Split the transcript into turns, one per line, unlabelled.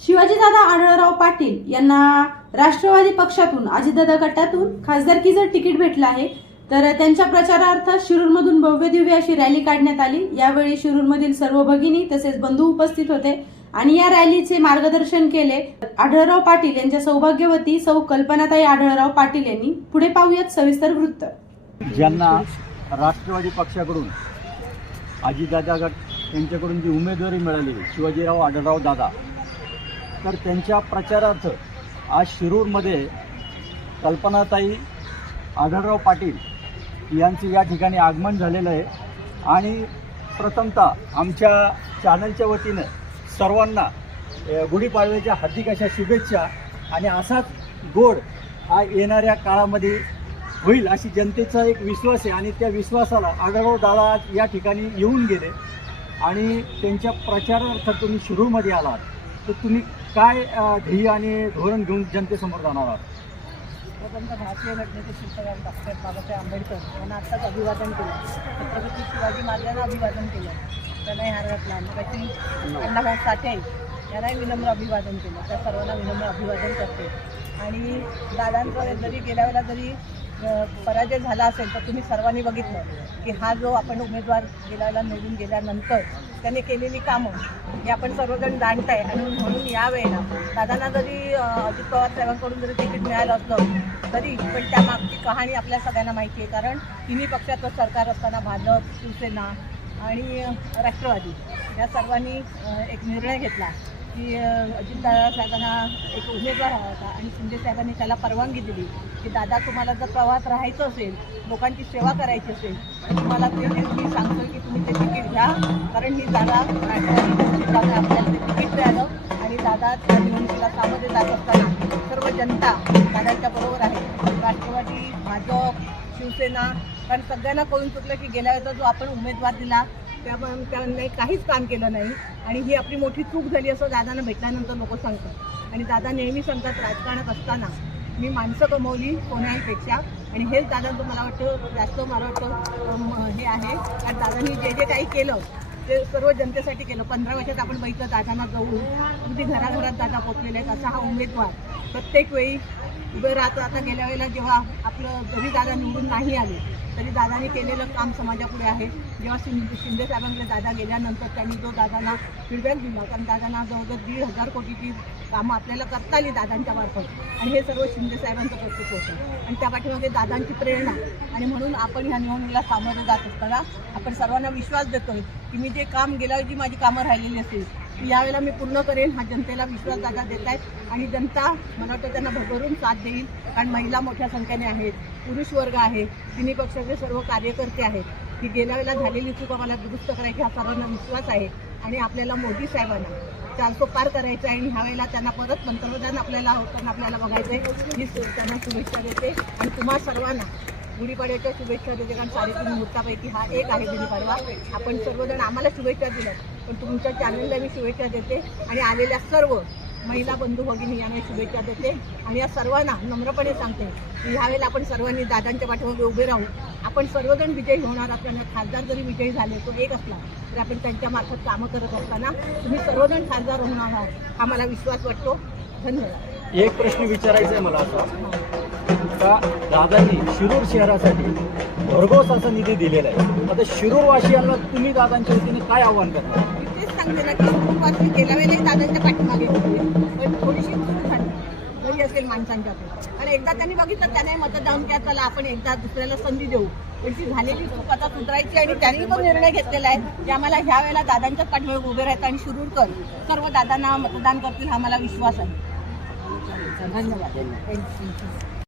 शिवाजीदादा आढळराव पाटील यांना राष्ट्रवादी पक्षातून अजितदादा गटातून खासदारकीचं तिकीट भेटलं आहे तर त्यांच्या प्रचारार्थ शिरूरमधून भव्य दिव्य अशी रॅली काढण्यात आली. यावेळी शिरूरमधील सर्व भगिनी तसेच बंधू उपस्थित होते आणि या रॅलीचे मार्गदर्शन केले. आढळराव पाटील यांच्या सौभाग्यवती सौ कल्पनाताई आढळराव पाटील यांनी. पुढे पाहूयात सविस्तर वृत्त.
ज्यांना राष्ट्रवादी पक्षाकडून अजितदादा गट यांच्याकडून जी उमेदवारी मिळाली शिवाजीराव आढळराव दादा तर त्यांच्या प्रचारार्थ आज शिरूरमध्ये कल्पनाताई आढळराव पाटील यांचं या ठिकाणी आगमन झालेलं आहे. आणि प्रथमतः आमच्या चॅनलच्या वतीनं सर्वांना गुढीपाडव्याच्या हार्दिक अशा शुभेच्छा आणि असाच गोड हा येणाऱ्या काळामध्ये होईल अशी जनतेचा एक विश्वास आहे आणि त्या विश्वासाला आढळराव दादा आज या ठिकाणी येऊन गेले. आणि त्यांच्या प्रचारार्थ तुम्ही शिरूरमध्ये आलात. तर तुम्ही काय ध्येय आणि धोरण घेऊन जनतेसमोर जाणार आहात?
स्वतंत्र भारतीय घटनेचे शिल्पकार डॉक्टर बाबासाहेब आंबेडकर यांना आत्ताच अभिवादन केलं. छत्रपती शिवाजी महाराजांना अभिवादन केलं. त्यांनाही हार घातला मगाशी अण्णाभाऊ साठे यांनाही विनम्र अभिवादन केलं. त्या सर्वांना विनम्र अभिवादन करते. आणि दादांकडे जरी गेल्या वेळेला जरी पराजय झाला असेल तर तुम्ही सर्वांनी बघितलं की हा जो आपण उमेदवार गेल्याला निवडून गेल्यानंतर त्याने केलेली कामं हे आपण सर्वजण जाणताय. आणि म्हणून यावेळेला दादांना जरी अजित पवार साहेबांकडून जरी तिकीट मिळालं असलं तरी पण त्या मागची कहाणी आपल्या सगळ्यांना माहिती आहे. कारण तिन्ही पक्षाचं सरकार असताना भाजप शिवसेना आणि राष्ट्रवादी या सर्वांनी एक निर्णय घेतला. की अजितदादा साहेबांना एक उमेदवार हवा होता आणि शिंदे साहेबांनी त्याला परवानगी दिली की दादा तुम्हाला जर प्रवाहात राहायचं असेल लोकांची सेवा करायची असेल तर तुम्हाला ते मी सांगतोय की तुम्ही ते तिकीट घ्या कारण ही दादा त्यामुळे आपल्याला ते तिकीट मिळालं आणि दादा त्या निवडणुकीला सामोरे जात असताना सर्व जनता दादाच्या बरोबर आहे. राष्ट्रवादी भाजप शिवसेना कारण सगळ्यांना कळून चुकलं की गेल्या वेळेचा जो आपण उमेदवार दिला त्यामुळे त्यांनी काहीच काम केलं नाही. आणि ही आपली मोठी चूक झाली असं दादांना भेटल्यानंतर लोक सांगतात. आणि दादा नेहमी सांगतात राजकारणात असताना मी माणसं कमवली कोणाहीपेक्षा. आणि हेच दादांचं मला वाटतं जास्त मला वाटतं हे आहे. कारण दादांनी जे जे काही केलं ते सर्व जनतेसाठी केलं. पंधरा वर्षात आपण बघितलं दादांना जाऊन अगदी घराघरात दादा पोचलेले आहेत असा हा उमेदवार. प्रत्येक वेळी उभे राहतो आता गेल्या वेळेला जेव्हा आपलं जरी दादा निवडून नाही आले तरी दादाने केलेलं काम समाजापुढे आहे. जेव्हा शिंदे शिंदे साहेबांकडे दादा गेल्यानंतर त्यांनी जो दादांना फीडबॅक दिला कारण दादांना जवळजवळ दीड हजार कोटीची कामं आपल्याला करता आली दादांच्या मार्फत. आणि हे सर्व शिंदे साहेबांचं कर्तृत्व होतं. आणि त्या पाठीमागे दादांची प्रेरणा. आणि म्हणून आपण ह्या निवडणुकीला सामोरं जात असताना आपण सर्वांना विश्वास देतोय की मी जे काम गेल्यावर जी माझी कामं राहिलेली असेल ती यावेळेला मी पूर्ण करेन हा जनतेला विश्वास दादा देत आहेत. आणि जनता मला वाटतं त्यांना भरभरून साथ देईल कारण महिला मोठ्या संख्येने आहेत पुरुष वर्ग आहे तिन्ही पक्षाचे सर्व कार्यकर्ते आहेत. की गेल्या वेळेला झालेली चूक आम्हाला दुरुस्त करायची हा सर्वांना विश्वास आहे. आणि आपल्याला मोदी साहेबांना चारसो पार करायचं आहे आणि ह्या वेळेला त्यांना परत पंतप्रधान आपल्याला होताना आपल्याला बघायचं आहे मी त्यांना शुभेच्छा देते. आणि तुम्हा सर्वांना गुढीपाड्याच्या शुभेच्छा देते. कारण साडेतीन मुहूर्तापैकी हा एक आहे गुढीपाडवा. आपण सर्वजण आम्हाला शुभेच्छा दिल्या पण तुमच्या चॅनलला मी शुभेच्छा देते. आणि आलेल्या सर्व महिला बंधू भगिनी यांना शुभेच्छा देते. आणि या सर्वांना नम्रपणे सांगते की ह्यावेळेला आपण सर्वांनी दादांच्या पाठीमागे उभे राहू. आपण सर्वजण विजयी होणार. असताना खासदार जरी विजयी झाले तो एक असला तर आपण त्यांच्या मार्फत कामं करत असताना तुम्ही सर्वजण खासदार होणार आहात हा मला विश्वास वाटतो. धन्यवाद.
एक प्रश्न विचारायचा आहे मला असा. का दादांनी शिरूर शहरासाठी भरघोस असा निधी दिलेला आहे. आता शिरूरवासियांना तुम्ही दादांच्या वतीने काय आव्हान करणार?
मी तेच सांगते ना की गेल्या वेळेला दादांच्या पाठीमागे थोडीशी चूक असेल माणसांच्या आणि एकदा त्यांनी बघितलं त्याने मतदान केलं चला आपण एकदा दुसऱ्याला संधी देऊ. पण ती झालेली चूक आता सुधारायची आणि त्यांनी तो निर्णय घेतलेला आहे की आम्हाला ह्या वेळेला दादांच्याच पाठीवर उभे राहायचं आणि शिरूरकर सर्व दादांना मतदान करतील हा मला विश्वास आहे. धन्यवाद.